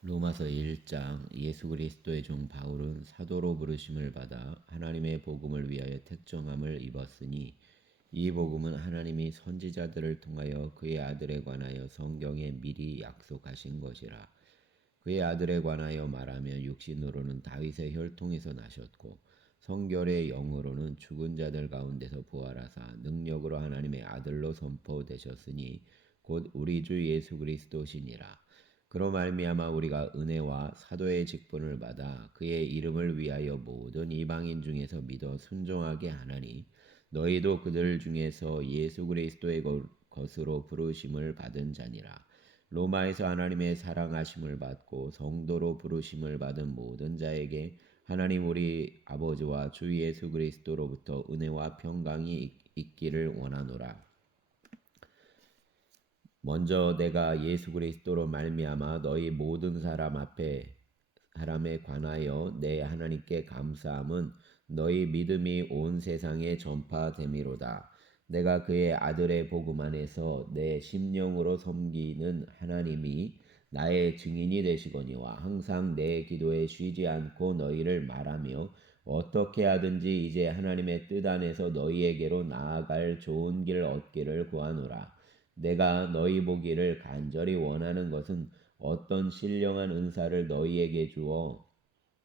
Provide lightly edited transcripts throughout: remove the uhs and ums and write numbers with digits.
로마서 1장. 예수 그리스도의 종 바울은 사도로 부르심을 받아 하나님의 복음을 위하여 택정함을 입었으니 이 복음은 하나님이 선지자들을 통하여 그의 아들에 관하여 성경에 미리 약속하신 것이라. 그의 아들에 관하여 말하면 육신으로는 다윗의 혈통에서 나셨고 성결의 영으로는 죽은 자들 가운데서 부활하사 능력으로 하나님의 아들로 선포되셨으니 곧 우리 주 예수 그리스도시니라. 그로 말미암아 우리가 은혜와 사도의 직분을 받아 그의 이름을 위하여 모든 이방인 중에서 믿어 순종하게 하나니 너희도 그들 중에서 예수 그리스도의 것으로 부르심을 받은 자니라. 로마에서 하나님의 사랑하심을 받고 성도로 부르심을 받은 모든 자에게 하나님 우리 아버지와 주 예수 그리스도로부터 은혜와 평강이 있기를 원하노라. 먼저 내가 예수 그리스도로 말미암아 너희 모든 사람에 관하여 내 하나님께 감사함은 너희 믿음이 온 세상에 전파됨이로다. 내가 그의 아들의 복음 안에서 내 심령으로 섬기는 하나님이 나의 증인이 되시거니와 항상 내 기도에 쉬지 않고 너희를 말하며 어떻게 하든지 이제 하나님의 뜻 안에서 너희에게로 나아갈 좋은 길 얻기를 구하노라. 내가 너희 보기를 간절히 원하는 것은 어떤 신령한 은사를 너희에게 주어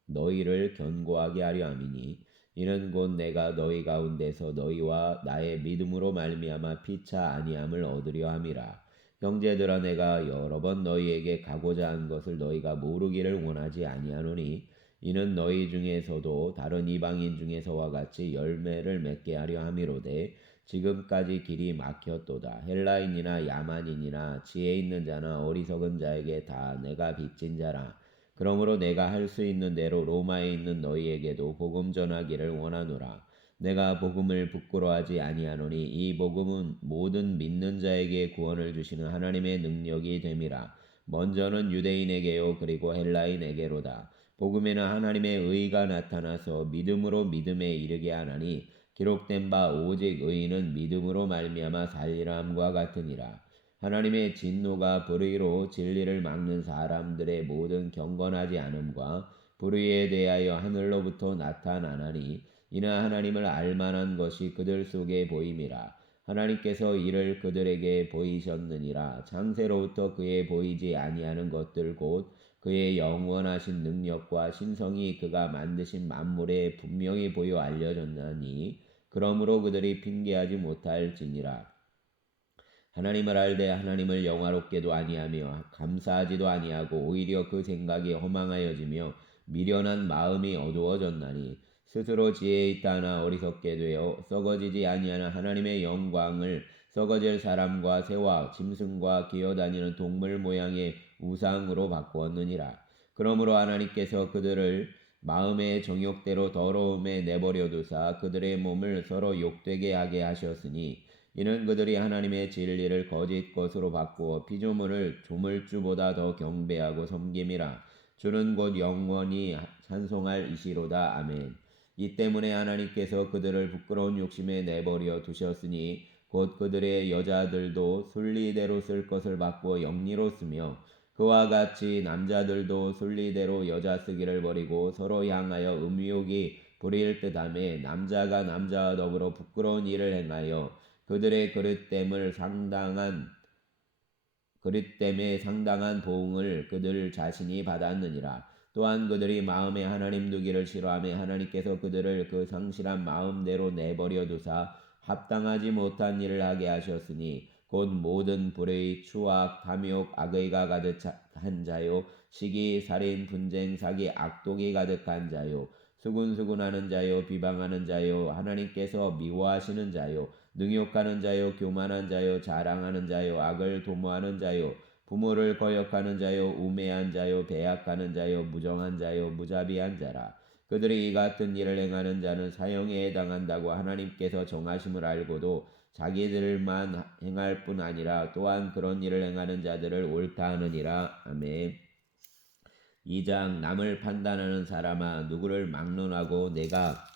너희를 견고하게 하려 함이니 이는 곧 내가 너희 가운데서 너희와 나의 믿음으로 말미암아 피차 아니함을 얻으려 함이라. 형제들아 내가 여러 번 너희에게 가고자 한 것을 너희가 모르기를 원하지 아니하노니 이는 너희 중에서도 다른 이방인 중에서와 같이 열매를 맺게 하려 함이로되 지금까지 길이 막혔도다. 헬라인이나 야만인이나 지혜 있는 자나 어리석은 자에게 다 내가 빚진 자라. 그러므로 내가 할 수 있는 대로 로마에 있는 너희에게도 복음 전하기를 원하노라. 내가 복음을 부끄러워하지 아니하노니 이 복음은 모든 믿는 자에게 구원을 주시는 하나님의 능력이 됨이라. 먼저는 유대인에게요 그리고 헬라인에게로다. 복음에는 하나님의 의가 나타나서 믿음으로 믿음에 이르게 하나니 기록된 바 오직 의인은 믿음으로 말미암아 살리라 함과 같으니라. 하나님의 진노가 불의로 진리를 막는 사람들의 모든 경건하지 않음과 불의에 대하여 하늘로부터 나타나나니 이는 하나님을 알만한 것이 그들 속에 보임이라. 하나님께서 이를 그들에게 보이셨느니라. 창세로부터 그에 보이지 아니하는 것들 곧 그의 영원하신 능력과 신성이 그가 만드신 만물에 분명히 보여 알려졌나니 그러므로 그들이 핑계하지 못할지니라. 하나님을 알되 하나님을 영화롭게도 아니하며 감사하지도 아니하고 오히려 그 생각이 허망하여지며 미련한 마음이 어두워졌나니 스스로 지혜 있다 하나 어리석게 되어 썩어지지 아니하는 하나님의 영광을 썩어질 사람과 새와 짐승과 기어다니는 동물 모양의 우상으로 바꾸었느니라. 그러므로 하나님께서 그들을 마음의 정욕대로 더러움에 내버려 두사 그들의 몸을 서로 욕되게 하게 하셨으니 이는 그들이 하나님의 진리를 거짓 것으로 바꾸어 피조물을 조물주보다 더 경배하고 섬김이라. 주는 곧 영원히 찬송할 이시로다. 아멘. 이 때문에 하나님께서 그들을 부끄러운 욕심에 내버려 두셨으니 곧 그들의 여자들도 순리대로 쓸 것을 바꾸어 영리로 쓰며 그와 같이 남자들도 순리대로 여자 쓰기를 버리고 서로 향하여 음욕이 부릴 듯하며 남자가 남자와 더불어 부끄러운 일을 행하여 그들의 그릇됨에 상당한 보응을 그들 자신이 받았느니라. 또한 그들이 마음에 하나님 두기를 싫어하며 하나님께서 그들을 그 상실한 마음대로 내버려 두사 합당하지 못한 일을 하게 하셨으니 곧 모든 불의, 추악, 탐욕, 악의가 가득한 자요 시기, 살인, 분쟁, 사기, 악독이 가득한 자요 수군수군하는 자요 비방하는 자요 하나님께서 미워하시는 자요 능욕하는 자요 교만한 자요 자랑하는 자요 악을 도모하는 자요 부모를 거역하는 자요 우매한 자요 배약하는 자요 무정한 자요 무자비한 자라. 그들이 이 같은 일을 행하는 자는 사형에 해당한다고 하나님께서 정하심을 알고도 자기들만 행할 뿐 아니라 또한 그런 일을 행하는 자들을 옳다 하느니라. 아멘. 2장. 남을 판단하는 사람아 누구를 막론하고 내가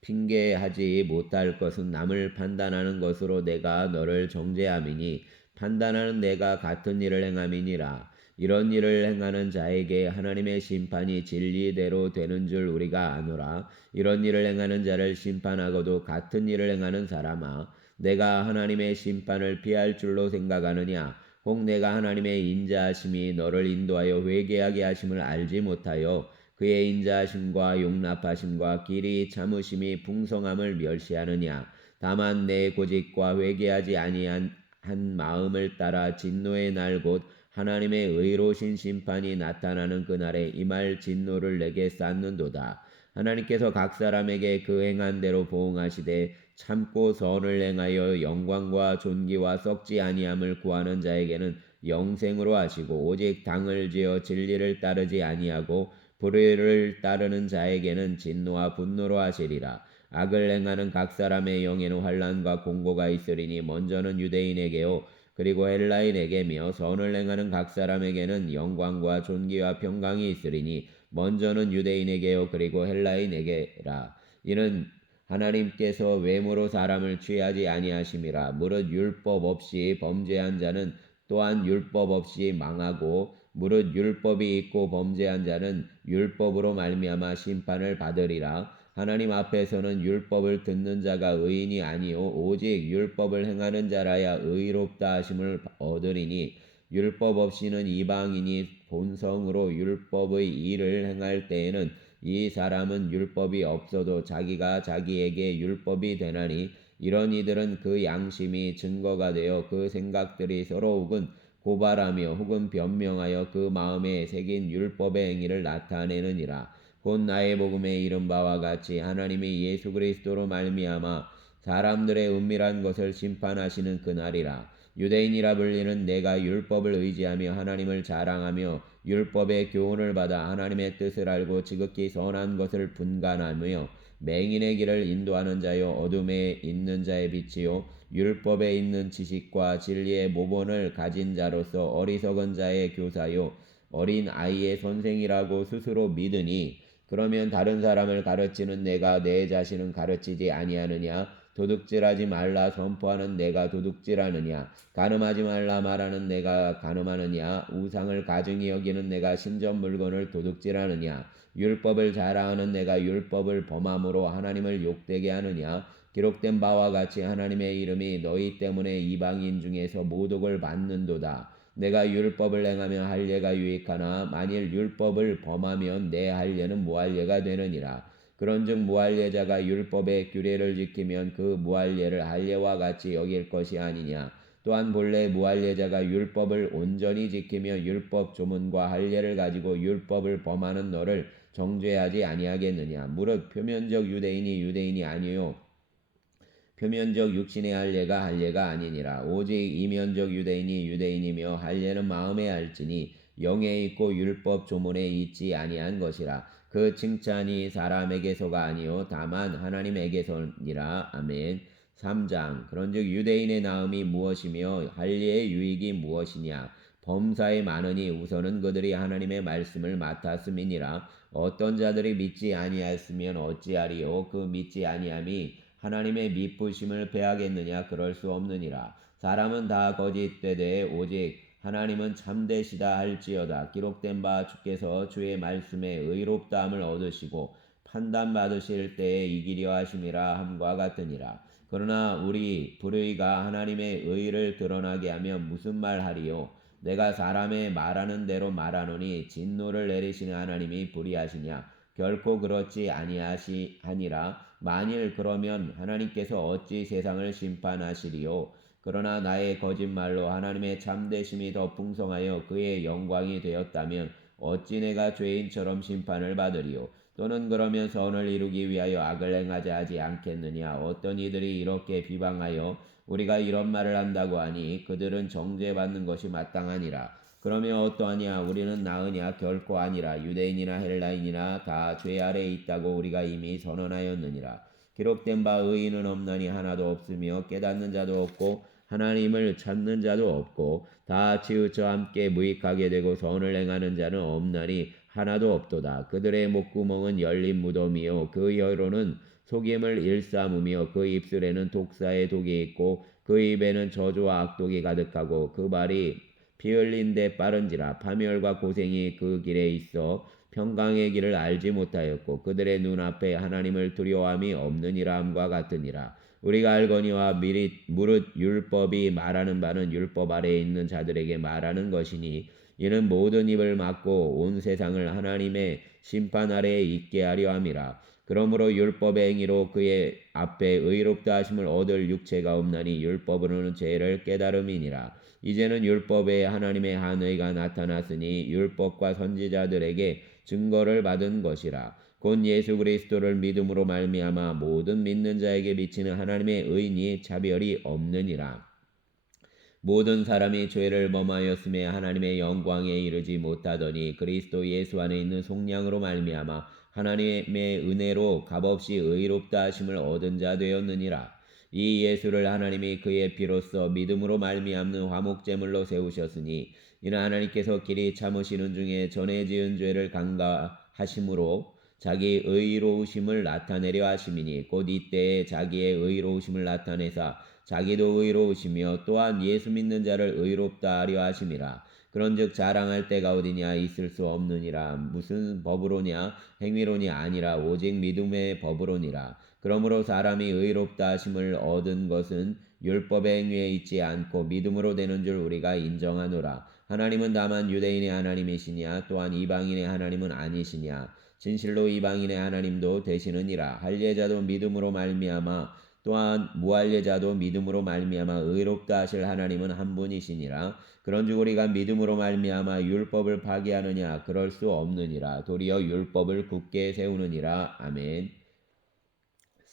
핑계하지 못할 것은 남을 판단하는 것으로 내가 너를 정죄함이니 판단하는 내가 같은 일을 행함이니라. 이런 일을 행하는 자에게 하나님의 심판이 진리대로 되는 줄 우리가 아노라. 이런 일을 행하는 자를 심판하고도 같은 일을 행하는 사람아, 내가 하나님의 심판을 피할 줄로 생각하느냐? 혹 내가 하나님의 인자하심이 너를 인도하여 회개하게 하심을 알지 못하여 그의 인자하심과 용납하심과 길이 참으심이 풍성함을 멸시하느냐? 다만 내 고집과 회개하지 아니한 한 마음을 따라 진노의 날 곧 하나님의 의로우신 심판이 나타나는 그날에 임할 진노를 내게 쌓는도다. 하나님께서 각 사람에게 그 행한 대로 보응하시되 참고 선을 행하여 영광과 존귀와 썩지 아니함을 구하는 자에게는 영생으로 하시고, 오직 당을 지어 진리를 따르지 아니하고 불의를 따르는 자에게는 진노와 분노로 하시리라. 악을 행하는 각 사람의 영에는 환난과 공고가 있으리니 먼저는 유대인에게요 그리고 헬라인에게며, 선을 행하는 각 사람에게는 영광과 존귀와 평강이 있으리니 먼저는 유대인에게요 그리고 헬라인에게라. 이는 하나님께서 외모로 사람을 취하지 아니하심이라. 무릇 율법 없이 범죄한 자는 또한 율법 없이 망하고, 무릇 율법이 있고 범죄한 자는 율법으로 말미암아 심판을 받으리라. 하나님 앞에서는 율법을 듣는 자가 의인이 아니요 오직 율법을 행하는 자라야 의롭다 하심을 얻으리니, 율법 없이는 이방인이 본성으로 율법의 일을 행할 때에는 이 사람은 율법이 없어도 자기가 자기에게 율법이 되나니, 이런 이들은 그 양심이 증거가 되어 그 생각들이 서로 혹은 고발하며 혹은 변명하여 그 마음에 새긴 율법의 행위를 나타내느니라. 곧 나의 복음에 이른 바와 같이 하나님이 예수 그리스도로 말미암아 사람들의 은밀한 것을 심판하시는 그날이라. 유대인이라 불리는 내가 율법을 의지하며 하나님을 자랑하며 율법의 교훈을 받아 하나님의 뜻을 알고 지극히 선한 것을 분간하며 맹인의 길을 인도하는 자요 어둠에 있는 자의 빛이요 율법에 있는 지식과 진리의 모본을 가진 자로서 어리석은 자의 교사요 어린 아이의 선생이라고 스스로 믿으니, 그러면 다른 사람을 가르치는 내가 내 자신은 가르치지 아니하느냐? 도둑질하지 말라 선포하는 내가 도둑질하느냐? 간음하지 말라 말하는 내가 간음하느냐? 우상을 가증히 여기는 내가 신전 물건을 도둑질하느냐? 율법을 자랑하는 내가 율법을 범함으로 하나님을 욕되게 하느냐? 기록된 바와 같이 하나님의 이름이 너희 때문에 이방인 중에서 모독을 받는도다. 내가 율법을 행하며 할례가 유익하나 만일 율법을 범하면 내 할례는 무할례가 되느니라. 그런즉 무할례자가 율법의 규례를 지키면 그 무할례를 할례와 같이 여길 것이 아니냐. 또한 본래 무할례자가 율법을 온전히 지키며 율법 조문과 할례를 가지고 율법을 범하는 너를 정죄하지 아니하겠느냐. 무릇 표면적 유대인이 유대인이 아니요 표면적 육신의 할례가 할례가 아니니라. 오직 이면적 유대인이 유대인이며 할례는 마음에 알지니 영에 있고 율법 조문에 있지 아니한 것이라. 그 칭찬이 사람에게서가 아니요 다만 하나님에게서니라. 아멘. 3장. 그런즉 유대인의 나음이 무엇이며 할례의 유익이 무엇이냐? 범사에 많으니 우선은 그들이 하나님의 말씀을 맡았음이니라. 어떤 자들이 믿지 아니하였으면 어찌하리요? 그 믿지 아니함이 하나님의 미쁘심을 배하겠느냐? 그럴 수 없느니라. 사람은 다 거짓되되 오직 하나님은 참되시다 할지어다. 기록된 바 주께서 주의 말씀에 의롭다함을 얻으시고 판단받으실 때에 이기려 하심이라 함과 같으니라. 그러나 우리 불의가 하나님의 의를 드러나게 하면 무슨 말하리요? 내가 사람의 말하는 대로 말하노니 진노를 내리시는 하나님이 불의하시냐? 결코 그렇지 아니하시하니라. 만일 그러면 하나님께서 어찌 세상을 심판하시리요? 그러나 나의 거짓말로 하나님의 참되심이 더 풍성하여 그의 영광이 되었다면 어찌 내가 죄인처럼 심판을 받으리요? 또는 그러면 선을 이루기 위하여 악을 행하자 하지 않겠느냐? 어떤 이들이 이렇게 비방하여 우리가 이런 말을 한다고 하니 그들은 정죄받는 것이 마땅하니라. 그러면 어떠하냐? 우리는 나으냐? 결코 아니라. 유대인이나 헬라인이나 다 죄 아래에 있다고 우리가 이미 선언하였느니라. 기록된 바 의인은 없나니 하나도 없으며 깨닫는 자도 없고 하나님을 찾는 자도 없고 다 치우쳐 함께 무익하게 되고 선을 행하는 자는 없나니 하나도 없도다. 그들의 목구멍은 열린 무덤이요 그 혀로는 속임을 일삼으며 그 입술에는 독사의 독이 있고 그 입에는 저주와 악독이 가득하고 그 발이 피 흘린 데 빠른지라. 파멸과 고생이 그 길에 있어 평강의 길을 알지 못하였고 그들의 눈앞에 하나님을 두려워함이 없느니라 함과 같으니라. 우리가 알거니와 무릇 율법이 말하는 바는 율법 아래에 있는 자들에게 말하는 것이니 이는 모든 입을 막고 온 세상을 하나님의 심판 아래에 있게 하려 함이라. 그러므로 율법의 행위로 그의 앞에 의롭다 하심을 얻을 육체가 없나니 율법으로는 죄를 깨달음이니라. 이제는 율법에 하나님의 한의가 나타났으니 율법과 선지자들에게 증거를 받은 것이라. 곧 예수 그리스도를 믿음으로 말미암아 모든 믿는 자에게 미치는 하나님의 의인이 차별이 없느니라. 모든 사람이 죄를 범하였음에 하나님의 영광에 이르지 못하더니 그리스도 예수 안에 있는 속량으로 말미암아 하나님의 은혜로 값없이 의롭다 하심을 얻은 자 되었느니라. 이 예수를 하나님이 그의 피로써 믿음으로 말미암는 화목제물로 세우셨으니 이는 하나님께서 길이 참으시는 중에 전에 지은 죄를 간과하심으로 자기 의로우심을 나타내려 하심이니 곧 이때에 자기의 의로우심을 나타내사 자기도 의로우시며 또한 예수 믿는 자를 의롭다 하려 하심이라. 그런즉 자랑할 때가 어디냐 있을 수 없느니라. 무슨 법으로냐 행위로냐 아니라 오직 믿음의 법으로니라. 그러므로 사람이 의롭다 하심을 얻은 것은 율법의 행위에 있지 않고 믿음으로 되는 줄 우리가 인정하노라. 하나님은 다만 유대인의 하나님이시냐 또한 이방인의 하나님은 아니시냐. 진실로 이방인의 하나님도 되시느니라. 할례자도 믿음으로 말미암아 또한 무할례자도 믿음으로 말미암아 의롭다 하실 하나님은 한 분이시니라. 그런즉 우리가 믿음으로 말미암아 율법을 파기하느냐 그럴 수 없느니라. 도리어 율법을 굳게 세우느니라. 아멘.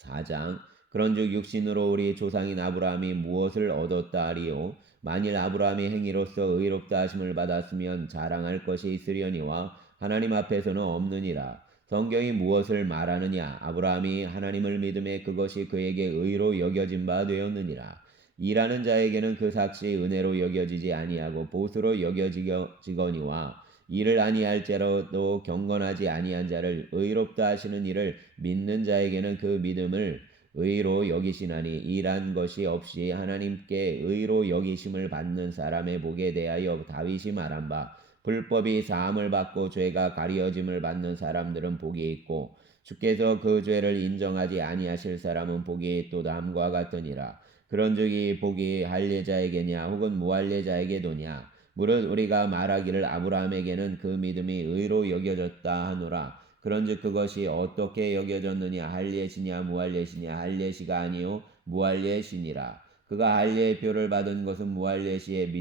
4장. 그런즉 육신으로 우리 조상인 아브라함이 무엇을 얻었다 하리요. 만일 아브라함이 행위로서 의롭다 하심을 받았으면 자랑할 것이 있으려니와 하나님 앞에서는 없느니라. 성경이 무엇을 말하느냐. 아브라함이 하나님을 믿음에 그것이 그에게 의로 여겨진 바 되었느니라. 일하는 자에게는 그 삭시 은혜로 여겨지지 아니하고 보수로 여겨지거니와 일을 아니할지라도 경건하지 아니한 자를 의롭다 하시는 이를 믿는 자에게는 그 믿음을 의로 여기시나니 일한 것이 없이 하나님께 의로 여기심을 받는 사람의 복에 대하여 다윗이 말한 바 불법이 사함을 받고 죄가 가려짐을 받는 사람들은 복이 있고 주께서 그 죄를 인정하지 아니하실 사람은 복이 있도다 함과 같으니라. 그런즉 이 복이 할례자에게냐 혹은 무할례자에게도냐. 무릇 우리가 말하기를 아브라함에게는 그 믿음이 의로 여겨졌다 하노라. 그런즉 그것이 어떻게 여겨졌느냐. 할례시냐 무할례시냐. 할례시가 아니요 무할례시니라. 그가 할례의 표를 받은 것은 무할례시의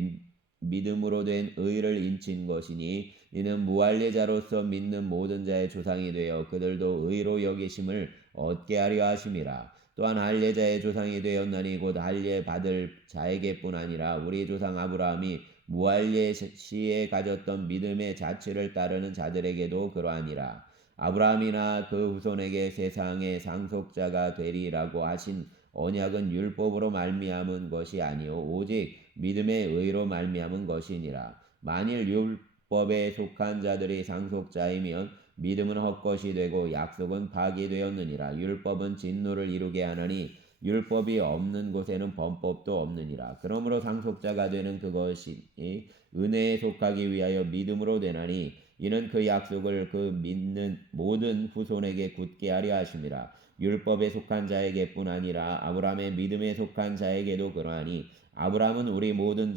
믿음으로 된 의를 인친 것이니 이는 무할례자로서 믿는 모든 자의 조상이 되어 그들도 의로 여기심을 얻게 하려 하심이라. 또한 할례자의 조상이 되었나니 곧 할례 받을 자에게뿐 아니라 우리 조상 아브라함이 무할례시에 가졌던 믿음의 자취를 따르는 자들에게도 그러하니라. 아브라함이나 그 후손에게 세상의 상속자가 되리라고 하신 언약은 율법으로 말미암은 것이 아니요 오직 믿음의 의로 말미암은 것이니라. 만일 율법에 속한 자들이 상속자이면 믿음은 헛것이 되고 약속은 파기되었느니라. 율법은 진노를 이루게 하나니 율법이 없는 곳에는 범법도 없느니라. 그러므로 상속자가 되는 그것이 은혜에 속하기 위하여 믿음으로 되나니 이는 그 약속을 그 믿는 모든 후손에게 굳게 하려 하심이라. 율법에 속한 자에게뿐 아니라 아브라함의 믿음에 속한 자에게도 그러하니 아브라함은 우리 모든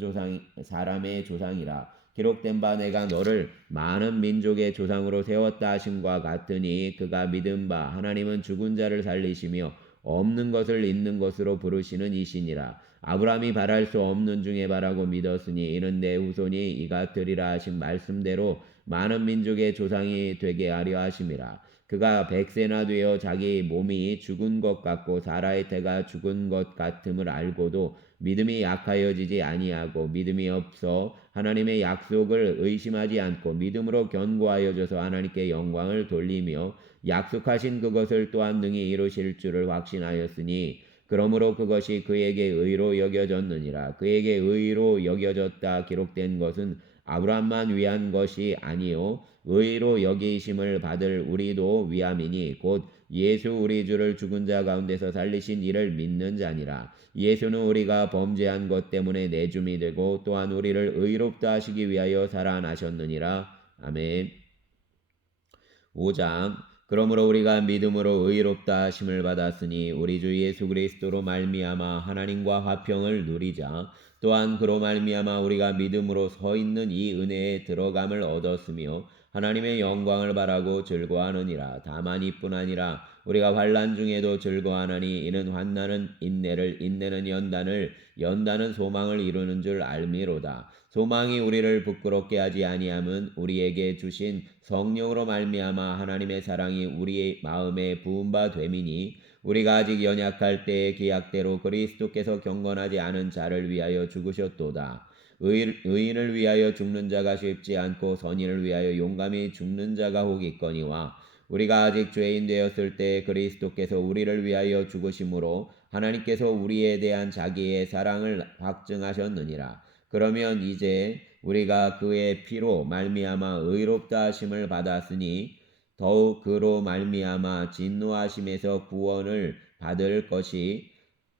사람의 조상이라. 기록된 바 내가 너를 많은 민족의 조상으로 세웠다 하심과 같으니 그가 믿은 바 하나님은 죽은 자를 살리시며 없는 것을 있는 것으로 부르시는 이시니라. 아브라함이 바랄 수 없는 중에 바라고 믿었으니 이는 내 후손이 이같으리라 하신 말씀대로 많은 민족의 조상이 되게 하려 하심이라. 그가 100세나 되어 자기 몸이 죽은 것 같고 사라의 태가 죽은 것 같음을 알고도 믿음이 약하여지지 아니하고 믿음이 없어 하나님의 약속을 의심하지 않고 믿음으로 견고하여져서 하나님께 영광을 돌리며 약속하신 그것을 또한 능히 이루실 줄을 확신하였으니 그러므로 그것이 그에게 의로 여겨졌느니라. 그에게 의로 여겨졌다 기록된 것은 아브라함만 위한 것이 아니요 의로 여기심을 받을 우리도 위함이니 곧 예수 우리 주를 죽은 자 가운데서 살리신 이를 믿는 자니라. 예수는 우리가 범죄한 것 때문에 내줌이 되고 또한 우리를 의롭다 하시기 위하여 살아나셨느니라. 아멘. 5장. 그러므로 우리가 믿음으로 의롭다 하심을 받았으니 우리 주 예수 그리스도로 말미암아 하나님과 화평을 누리자. 또한 그로 말미암아 우리가 믿음으로 서 있는 이 은혜에 들어감을 얻었으며 하나님의 영광을 바라고 즐거워하느니라. 다만 이뿐 아니라 우리가 환난 중에도 즐거워하나니 이는 환난은 인내를, 인내는 연단을, 연단은 소망을 이루는 줄 알미로다. 소망이 우리를 부끄럽게 하지 아니함은 우리에게 주신 성령으로 말미암아 하나님의 사랑이 우리의 마음에 부은 바 됨이니 우리가 아직 연약할 때의 기약대로 그리스도께서 경건하지 않은 자를 위하여 죽으셨도다. 의인을 위하여 죽는 자가 쉽지 않고 선인을 위하여 용감히 죽는 자가 혹 있거니와 우리가 아직 죄인 되었을 때 그리스도께서 우리를 위하여 죽으심으로 하나님께서 우리에 대한 자기의 사랑을 확증하셨느니라. 그러면 이제 우리가 그의 피로 말미암아 의롭다 하심을 받았으니 더욱 그로 말미암아 진노하심에서 구원을 받을 것이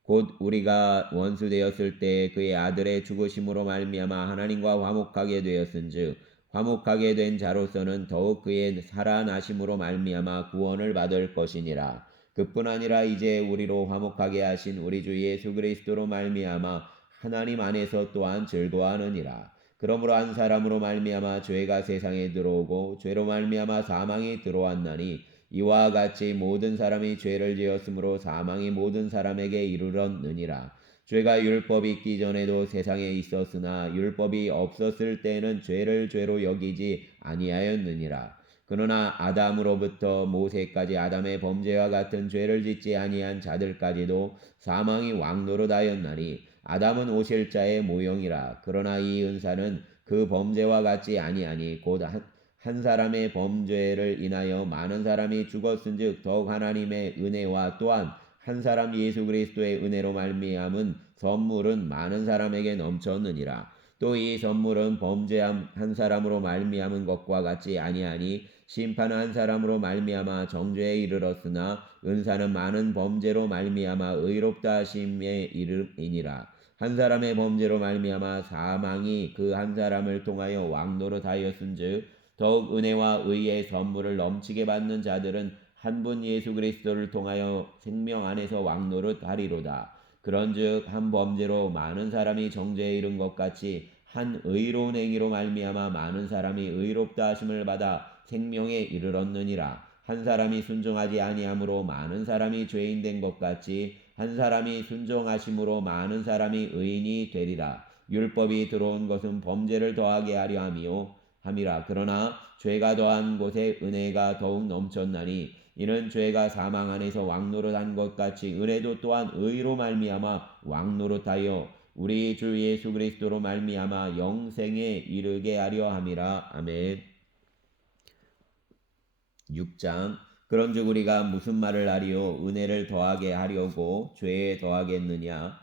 곧 우리가 원수 되었을 때 그의 아들의 죽으심으로 말미암아 하나님과 화목하게 되었은즉 화목하게 된 자로서는 더욱 그의 살아나심으로 말미암아 구원을 받을 것이니라. 그뿐 아니라 이제 우리로 화목하게 하신 우리 주 예수 그리스도로 말미암아 하나님 안에서 또한 즐거워하느니라. 그러므로 한 사람으로 말미암아 죄가 세상에 들어오고 죄로 말미암아 사망이 들어왔나니 이와 같이 모든 사람이 죄를 지었으므로 사망이 모든 사람에게 이르렀느니라. 죄가 율법이 있기 전에도 세상에 있었으나 율법이 없었을 때에는 죄를 죄로 여기지 아니하였느니라. 그러나 아담으로부터 모세까지 아담의 범죄와 같은 죄를 짓지 아니한 자들까지도 사망이 왕노릇하였나니 아담은 오실 자의 모형이라. 그러나 이 은사는 그 범죄와 같지 아니하니 곧 한 사람의 범죄를 인하여 많은 사람이 죽었은즉 더욱 하나님의 은혜와 또한 한 사람 예수 그리스도의 은혜로 말미암은 선물은 많은 사람에게 넘쳤느니라. 또 이 선물은 범죄한 한 사람으로 말미암은 것과 같지 아니하니 심판 한 사람으로 말미암아 정죄에 이르렀으나 은사는 많은 범죄로 말미암아 의롭다 하심에 이르니라. 한 사람의 범죄로 말미암아 사망이 그 한 사람을 통하여 왕노릇하였은즉 더욱 은혜와 의의 선물을 넘치게 받는 자들은 한 분 예수 그리스도를 통하여 생명 안에서 왕노릇하리로다. 그런즉 한 범죄로 많은 사람이 정죄에 이른 것 같이 한 의로운 행위로 말미암아 많은 사람이 의롭다 하심을 받아 생명에 이르렀느니라. 한 사람이 순종하지 아니함으로 많은 사람이 죄인 된 것 같이 한 사람이 순종하심으로 많은 사람이 의인이 되리라. 율법이 들어온 것은 범죄를 더하게 하려 함이라. 그러나 죄가 더한 곳에 은혜가 더욱 넘쳤나니 이는 죄가 사망 안에서 왕노릇한 것 같이 은혜도 또한 의로 말미암아 왕노릇하여 우리 주 예수 그리스도로 말미암아 영생에 이르게 하려 함이라. 아멘. 6장. 그런즉 우리가 무슨 말을 하리요? 은혜를 더하게 하려고 죄에 거하겠느냐?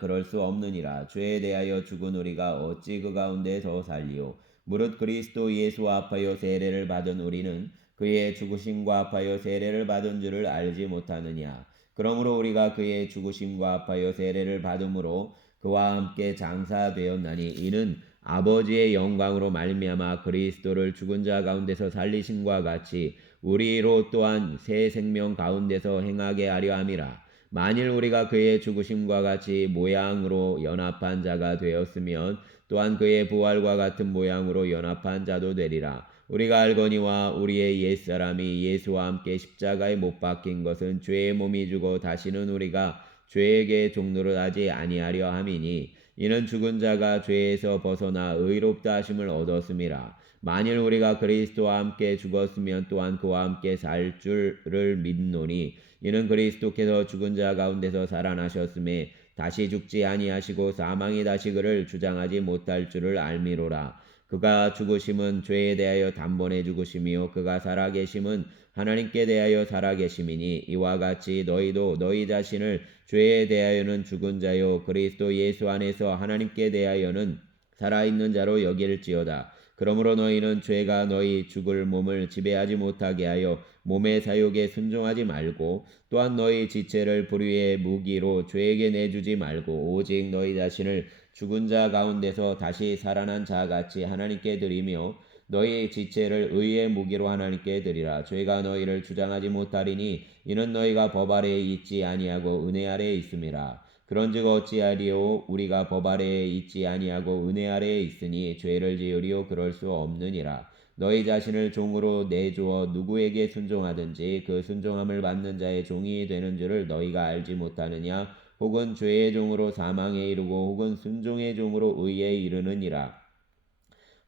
그럴 수 없느니라. 죄에 대하여 죽은 우리가 어찌 그 가운데 더 살리요? 무릇 그리스도 예수와 합하여 세례를 받은 우리는 그의 죽으심과 합하여 세례를 받은 줄을 알지 못하느냐? 그러므로 우리가 그의 죽으심과 합하여 세례를 받음으로 그와 함께 장사되었나니 이는 아버지의 영광으로 말미암아 그리스도를 죽은 자 가운데서 살리심과 같이 우리로 또한 새 생명 가운데서 행하게 하려 함이라. 만일 우리가 그의 죽으심과 같이 모양으로 연합한 자가 되었으면 또한 그의 부활과 같은 모양으로 연합한 자도 되리라. 우리가 알거니와 우리의 옛사람이 예수와 함께 십자가에 못 박힌 것은 죄의 몸이 주고 다시는 우리가 죄에게 종노릇하지 아니하려 함이니 이는 죽은 자가 죄에서 벗어나 의롭다 하심을 얻었음이라. 만일 우리가 그리스도와 함께 죽었으면 또한 그와 함께 살 줄을 믿노니 이는 그리스도께서 죽은 자 가운데서 살아나셨음에 다시 죽지 아니하시고 사망이 다시 그를 주장하지 못할 줄을 알미로라. 그가 죽으심은 죄에 대하여 단번에 죽으심이요 그가 살아계심은 하나님께 대하여 살아계심이니 이와 같이 너희도 너희 자신을 죄에 대하여는 죽은 자요 그리스도 예수 안에서 하나님께 대하여는 살아있는 자로 여길지어다. 그러므로 너희는 죄가 너희 죽을 몸을 지배하지 못하게 하여 몸의 사욕에 순종하지 말고 또한 너희 지체를 불의의 무기로 죄에게 내주지 말고 오직 너희 자신을 죽은 자 가운데서 다시 살아난 자같이 하나님께 드리며 너희 지체를 의의 무기로 하나님께 드리라. 죄가 너희를 주장하지 못하리니 이는 너희가 법 아래에 있지 아니하고 은혜 아래에 있음이라. 그런즉 어찌하리요 우리가 법 아래에 있지 아니하고 은혜 아래에 있으니 죄를 지으리요 그럴 수 없느니라. 너희 자신을 종으로 내주어 누구에게 순종하든지 그 순종함을 받는 자의 종이 되는 줄을 너희가 알지 못하느냐. 혹은 죄의 종으로 사망에 이르고 혹은 순종의 종으로 의에 이르느니라.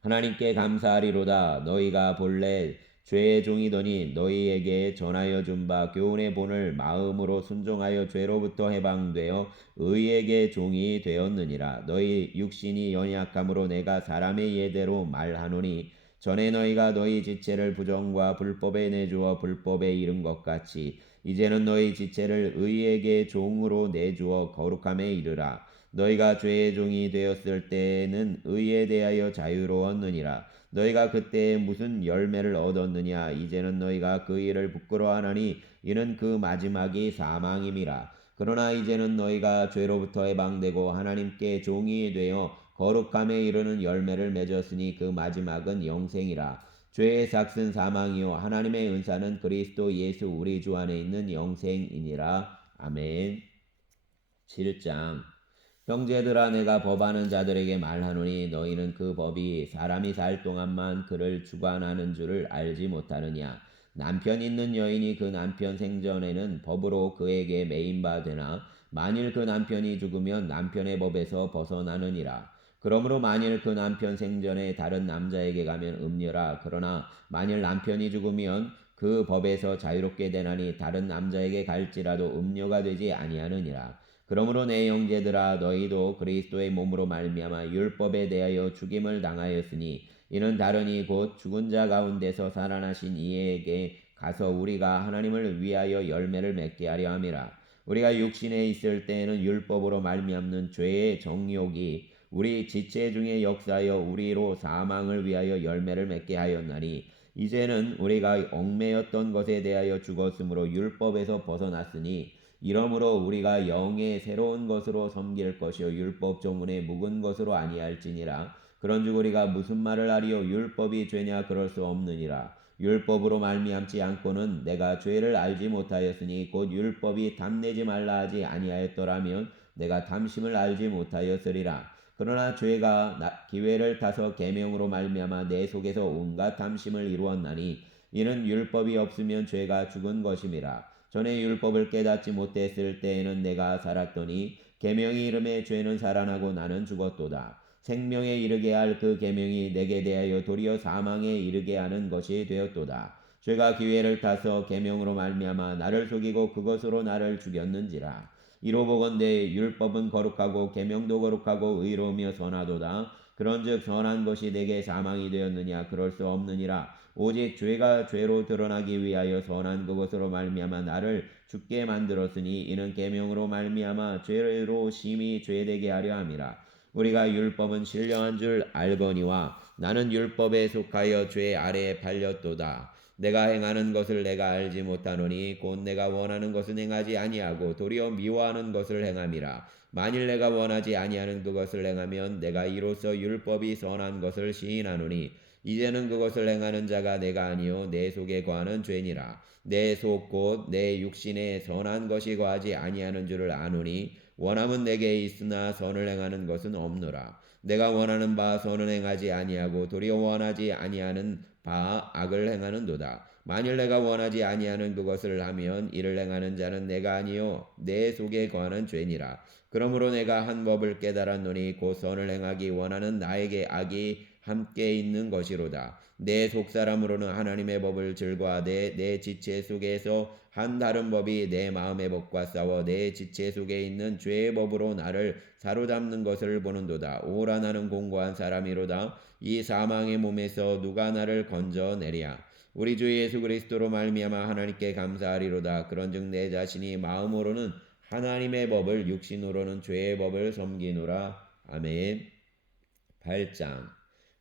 하나님께 감사하리로다. 너희가 본래 죄의 종이더니 너희에게 전하여 준 바 교훈의 본을 마음으로 순종하여 죄로부터 해방되어 의에게 종이 되었느니라. 너희 육신이 연약함으로 내가 사람의 예대로 말하노니 전에 너희가 너희 지체를 부정과 불법에 내주어 불법에 이른 것 같이 이제는 너희 지체를 의에게 종으로 내주어 거룩함에 이르라. 너희가 죄의 종이 되었을 때에는 의에 대하여 자유로웠느니라. 너희가 그때에 무슨 열매를 얻었느냐. 이제는 너희가 그 일을 부끄러워하나니 이는 그 마지막이 사망임이라. 그러나 이제는 너희가 죄로부터 해방되고 하나님께 종이 되어 거룩함에 이르는 열매를 맺었으니 그 마지막은 영생이라. 죄의 삭은 사망이요 하나님의 은사는 그리스도 예수 우리 주 안에 있는 영생이니라. 아멘. 7장. 형제들아 내가 법하는 자들에게 말하노니 너희는 그 법이 사람이 살 동안만 그를 주관하는 줄을 알지 못하느냐. 남편 있는 여인이 그 남편 생전에는 법으로 그에게 매인바 되나 만일 그 남편이 죽으면 남편의 법에서 벗어나느니라. 그러므로 만일 그 남편 생전에 다른 남자에게 가면 음녀라. 그러나 만일 남편이 죽으면 그 법에서 자유롭게 되나니 다른 남자에게 갈지라도 음녀가 되지 아니하느니라. 그러므로 내 형제들아 너희도 그리스도의 몸으로 말미암아 율법에 대하여 죽임을 당하였으니 이는 다르니 곧 죽은 자 가운데서 살아나신 이에게 가서 우리가 하나님을 위하여 열매를 맺게 하려 함이라. 우리가 육신에 있을 때에는 율법으로 말미암는 죄의 정욕이 우리 지체 중에 역사하여 우리로 사망을 위하여 열매를 맺게 하였나니 이제는 우리가 얽매였던 것에 대하여 죽었으므로 율법에서 벗어났으니 이러므로 우리가 영의 새로운 것으로 섬길 것이요 율법 조문에 묵은 것으로 아니할지니라. 그런즉 우리가 무슨 말을 하리요 율법이 죄냐 그럴 수 없느니라. 율법으로 말미암지 않고는 내가 죄를 알지 못하였으니 곧 율법이 탐내지 말라 하지 아니하였더라면 내가 탐심을 알지 못하였으리라. 그러나 죄가 기회를 타서 계명으로 말미암아 내 속에서 온갖 탐심을 이루었나니 이는 율법이 없으면 죄가 죽은 것임이라. 전에 율법을 깨닫지 못했을 때에는 내가 살았더니 계명이 이름에 죄는 살아나고 나는 죽었도다. 생명에 이르게 할 그 계명이 내게 대하여 도리어 사망에 이르게 하는 것이 되었도다. 죄가 기회를 타서 계명으로 말미암아 나를 속이고 그것으로 나를 죽였는지라. 이로 보건대 율법은 거룩하고 계명도 거룩하고 의로우며 선하도다. 그런즉 선한 것이 내게 사망이 되었느냐 그럴 수 없느니라. 오직 죄가 죄로 드러나기 위하여 선한 그것으로 말미암아 나를 죽게 만들었으니 이는 계명으로 말미암아 죄로 심히 죄되게 하려 함이라. 우리가 율법은 신령한 줄 알거니와 나는 율법에 속하여 죄 아래에 팔렸도다. 내가 행하는 것을 내가 알지 못하노니 곧 내가 원하는 것은 행하지 아니하고 도리어 미워하는 것을 행함이라. 만일 내가 원하지 아니하는 그것을 행하면 내가 이로써 율법이 선한 것을 시인하노니 이제는 그것을 행하는 자가 내가 아니요 내 속에 거하는 죄니라. 내 속 곧 내 육신에 선한 것이 거하지 아니하는 줄을 아노니 원함은 내게 있으나 선을 행하는 것은 없노라. 내가 원하는 바 선은 행하지 아니하고 도리어 원하지 아니하는 바 악을 행하는도다. 만일 내가 원하지 아니하는 그것을 하면 이를 행하는 자는 내가 아니요 내 속에 거하는 죄니라. 그러므로 내가 한 법을 깨달았노니 곧 선을 행하기 원하는 나에게 악이 함께 있는 것이로다. 내 속사람으로는 하나님의 법을 즐거워하되 내 지체 속에서 한 다른 법이 내 마음의 법과 싸워 내 지체 속에 있는 죄의 법으로 나를 사로잡는 것을 보는도다. 오라 나는 공고한 사람이로다. 이 사망의 몸에서 누가 나를 건져내랴. 우리 주 예수 그리스도로 말미암아 하나님께 감사하리로다. 그런즉 내 자신이 마음으로는 하나님의 법을 육신으로는 죄의 법을 섬기노라. 아멘. 8장.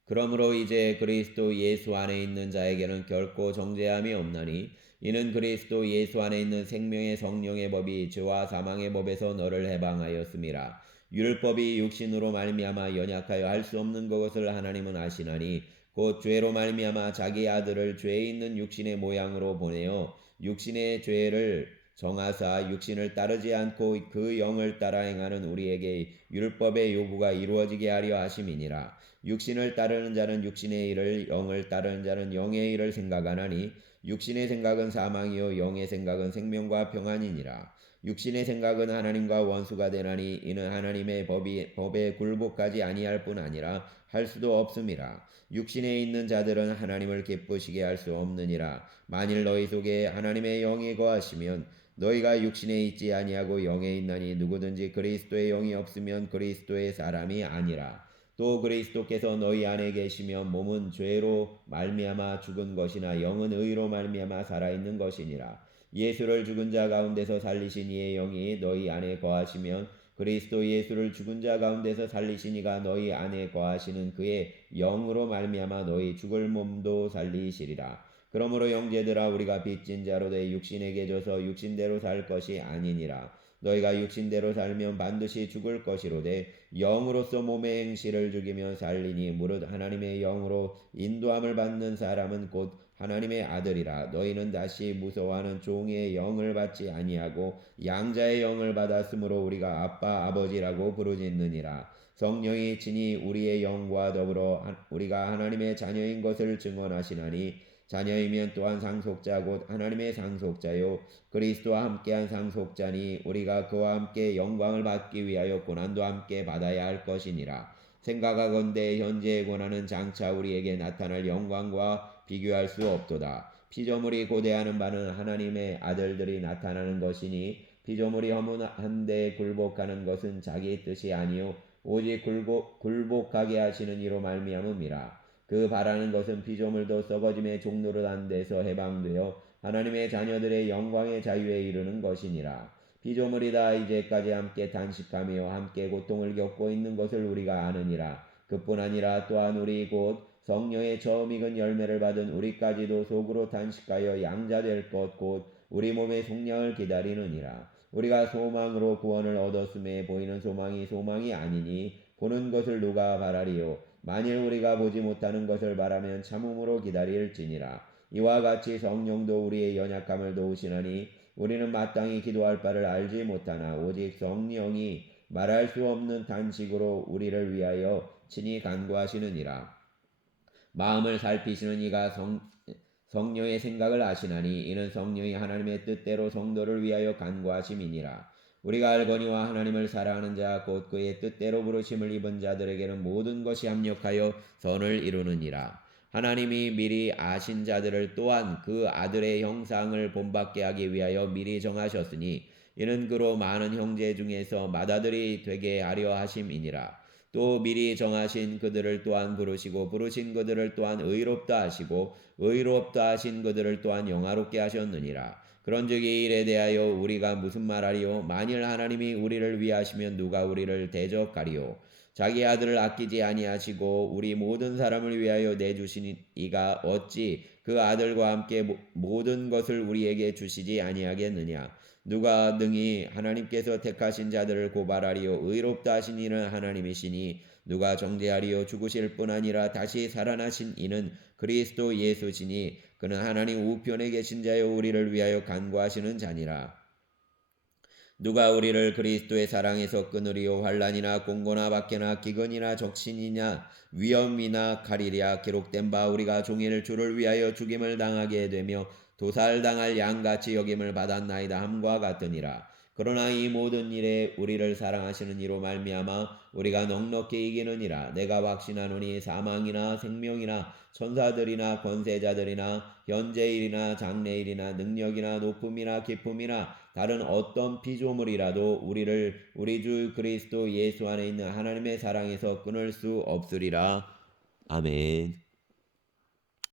그러므로 이제 그리스도 예수 안에 있는 자에게는 결코 정죄함이 없나니 이는 그리스도 예수 안에 있는 생명의 성령의 법이 죄와 사망의 법에서 너를 해방하였음이라. 율법이 육신으로 말미암아 연약하여 할 수 없는 것을 하나님은 아시나니 곧 죄로 말미암아 자기 아들을 죄 있는 육신의 모양으로 보내어 육신의 죄를 정하사 육신을 따르지 않고 그 영을 따라 행하는 우리에게 율법의 요구가 이루어지게 하려 하심이니라. 육신을 따르는 자는 육신의 일을, 영을 따르는 자는 영의 일을 생각하나니 육신의 생각은 사망이요 영의 생각은 생명과 평안이니라. 육신의 생각은 하나님과 원수가 되나니 이는 하나님의 법에 굴복하지 아니할 뿐 아니라 할 수도 없음이라. 육신에 있는 자들은 하나님을 기쁘시게 할 수 없느니라. 만일 너희 속에 하나님의 영이 거하시면 너희가 육신에 있지 아니하고 영에 있나니 누구든지 그리스도의 영이 없으면 그리스도의 사람이 아니라. 또 그리스도께서 너희 안에 계시면 몸은 죄로 말미암아 죽은 것이나 영은 의로 말미암아 살아있는 것이니라. 예수를 죽은 자 가운데서 살리신 이의 영이 너희 안에 거하시면 그리스도 예수를 죽은 자 가운데서 살리신 이가 너희 안에 거하시는 그의 영으로 말미암아 너희 죽을 몸도 살리시리라. 그러므로 형제들아 우리가 빚진 자로 돼 육신에게 져서 육신대로 살 것이 아니니라. 너희가 육신대로 살면 반드시 죽을 것이로되 영으로서 몸의 행실을 죽이며 살리니 무릇 하나님의 영으로 인도함을 받는 사람은 곧 하나님의 아들이라. 너희는 다시 무서워하는 종의 영을 받지 아니하고 양자의 영을 받았으므로 우리가 아빠 아버지라고 부르짖느니라. 성령이 친히 우리의 영과 더불어 우리가 하나님의 자녀인 것을 증언하시나니 자녀이면 또한 상속자 곧 하나님의 상속자요 그리스도와 함께한 상속자니 우리가 그와 함께 영광을 받기 위하여 고난도 함께 받아야 할 것이니라. 생각하건대 현재의 고난은 장차 우리에게 나타날 영광과 비교할 수 없도다. 피조물이 고대하는 바는 하나님의 아들들이 나타나는 것이니 피조물이 허무한데 굴복하는 것은 자기 뜻이 아니요 오직 굴복하게 하시는 이로 말미암음이라. 그 바라는 것은 피조물도 썩어짐의 종노릇한 데서 해방되어 하나님의 자녀들의 영광의 자유에 이르는 것이니라. 피조물이 다 이제까지 함께 단식하며 함께 고통을 겪고 있는 것을 우리가 아느니라. 그뿐 아니라 또한 우리 곧 성령의 처음 익은 열매를 받은 우리까지도 속으로 단식하여 양자될 것 곧 우리 몸의 속량을 기다리느니라. 우리가 소망으로 구원을 얻었음에 보이는 소망이 소망이 아니니 보는 것을 누가 바라리요. 만일 우리가 보지 못하는 것을 바라면 참음으로 기다릴지니라. 이와 같이 성령도 우리의 연약함을 도우시나니 우리는 마땅히 기도할 바를 알지 못하나 오직 성령이 말할 수 없는 단식으로 우리를 위하여 친히 간구하시느니라. 마음을 살피시는 이가 성령의 생각을 아시나니 이는 성령이 하나님의 뜻대로 성도를 위하여 간구하심이니라. 우리가 알거니와 하나님을 사랑하는 자 곧 그의 뜻대로 부르심을 입은 자들에게는 모든 것이 합력하여 선을 이루느니라. 하나님이 미리 아신 자들을 또한 그 아들의 형상을 본받게 하기 위하여 미리 정하셨으니 이는 그로 많은 형제 중에서 맏아들이 되게 하려 하심이니라. 또 미리 정하신 그들을 또한 부르시고 부르신 그들을 또한 의롭다 하시고 의롭다 하신 그들을 또한 영화롭게 하셨느니라. 그런즉 이 일에 대하여 우리가 무슨 말하리요? 만일 하나님이 우리를 위하시면 누가 우리를 대적하리요? 자기 아들을 아끼지 아니하시고 우리 모든 사람을 위하여 내주신 이가 어찌 그 아들과 함께 모든 것을 우리에게 주시지 아니하겠느냐? 누가 능히 하나님께서 택하신 자들을 고발하리요? 의롭다 하신 이는 하나님이시니 누가 정죄하리요? 죽으실 뿐 아니라 다시 살아나신 이는 그리스도 예수시니 그는 하나님 우편에 계신 자여 우리를 위하여 간구하시는 자니라. 누가 우리를 그리스도의 사랑에서 끊으리요? 환난이나 공고나 박해나 기근이나 적신이냐 위험이나 칼이랴. 기록된 바 우리가 종일 주를 위하여 죽임을 당하게 되며 도살당할 양같이 여김을 받았나이다 함과 같으니라. 그러나 이 모든 일에 우리를 사랑하시는 이로 말미암아 우리가 넉넉히 이기느니라. 내가 확신하노니 사망이나 생명이나 천사들이나 권세자들이나 현재일이나 장래일이나 능력이나 높음이나 깊음이나 다른 어떤 피조물이라도 우리를 우리 주 그리스도 예수 안에 있는 하나님의 사랑에서 끊을 수 없으리라. 아멘.